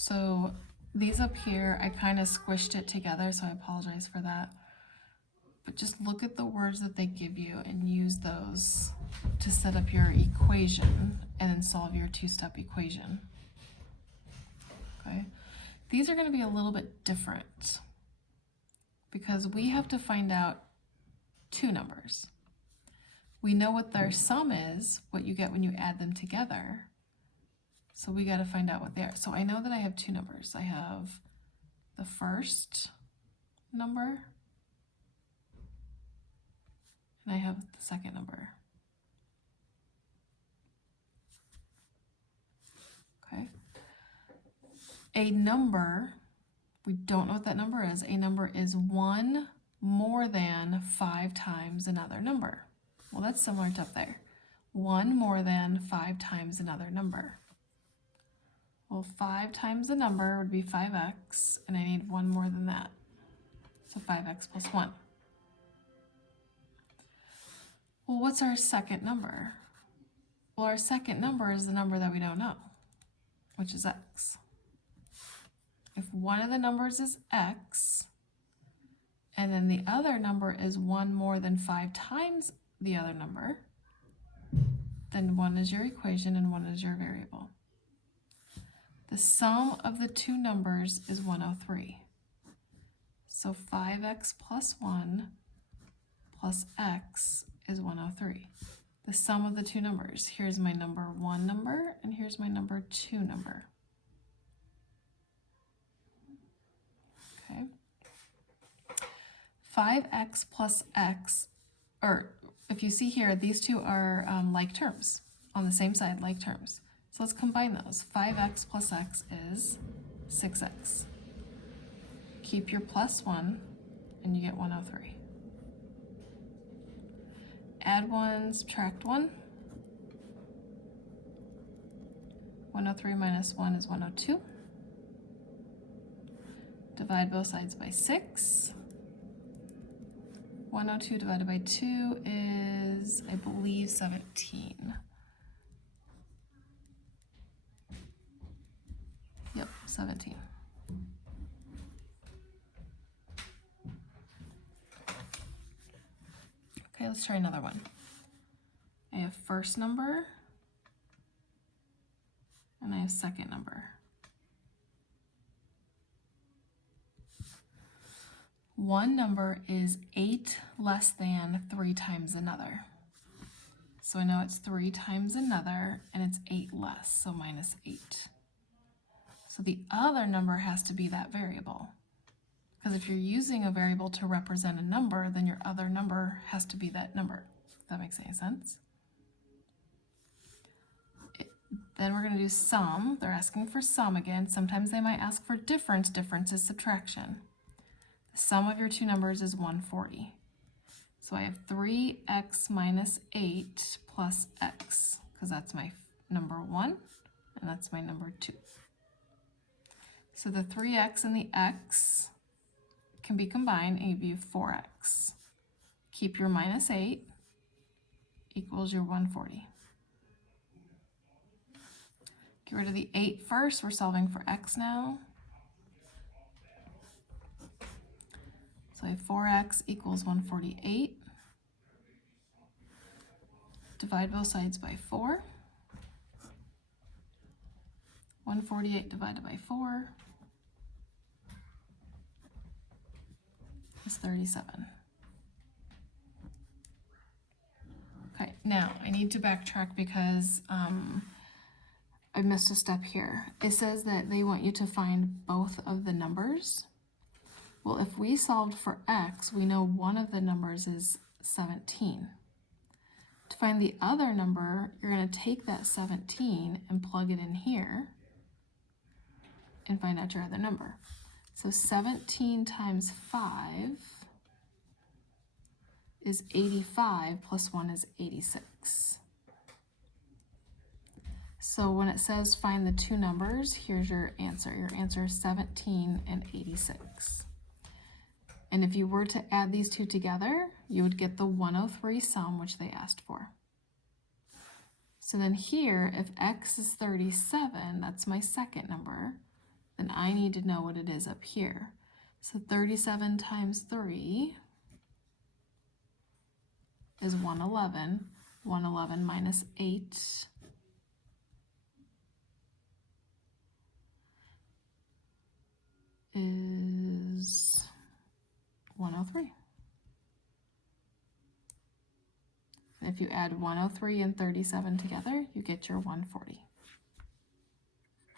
So these up here, I kind of squished it together, so I apologize for that. But just look at the words that they give you and use those to set up your equation and then solve your two-step equation. Okay, these are going to be a little bit different because we have to find out two numbers. We know what their sum is, what you get when you add them together. So we got to find out what they are. So I know that I have two numbers. I have the first number and I have the second number. Okay. A number, we don't know what that number is. A number is one more than 5 times another number. Well, that's similar to up there. 1 more than 5 times another number. Well, 5 times the number would be 5x, and I need 1 more than that. So 5x plus 1. Well, what's our second number? Well, our second number is the number that we don't know, which is x. If one of the numbers is x, and then the other number is 1 more than 5 times the other number, then 1 is your equation and 1 is your variable. The sum of the two numbers is 103. So 5x plus 1 plus x is 103. The sum of the two numbers. Here's my number 1 number, and here's my number 2 number. Okay. 5x plus x, or if you see here, these two are like terms, on the same side, like terms. So let's combine those. 5x plus x is 6x. Keep your plus 1, and you get 103. Add 1, subtract 1. 103 minus 1 is 102. Divide both sides by 6. 102 divided by 2 is, I believe, 17. Yep, 17. Okay, let's try another one. I have first number, and I have second number. One number is 8 less than 3 times another. So I know it's 3 times another, and it's 8 less, so minus 8. So the other number has to be that variable. Because if you're using a variable to represent a number, then your other number has to be that number. If that makes any sense. Then we're going to do sum. They're asking for sum again. Sometimes they might ask for difference. Difference is subtraction. The sum of your two numbers is 140. So I have 3x minus 8 plus x, because that's my number 1, and that's my number 2. So the 3x and the x can be combined and give you 4x. Keep your minus 8 equals your 140. Get rid of the 8 first. We're solving for x now. So I have 4x equals 148. Divide both sides by 4. 148 divided by 4 is 37. Okay, now I need to backtrack because I missed a step here. It says that they want you to find both of the numbers. Well, if we solved for x, we know one of the numbers is 17. To find the other number, you're going to take that 17 and plug it in here and find out your other number. So 17 times 5 is 85 plus 1 is 86. So when it says find the two numbers, here's your answer. Your answer is 17 and 86. And if you were to add these two together, you would get the 103 sum, which they asked for. So then here, if x is 37, that's my second number, then I need to know what it is up here. So 37 times 3 is 111. 111 minus 8 is 103. And if you add 103 and 37 together, you get your 140.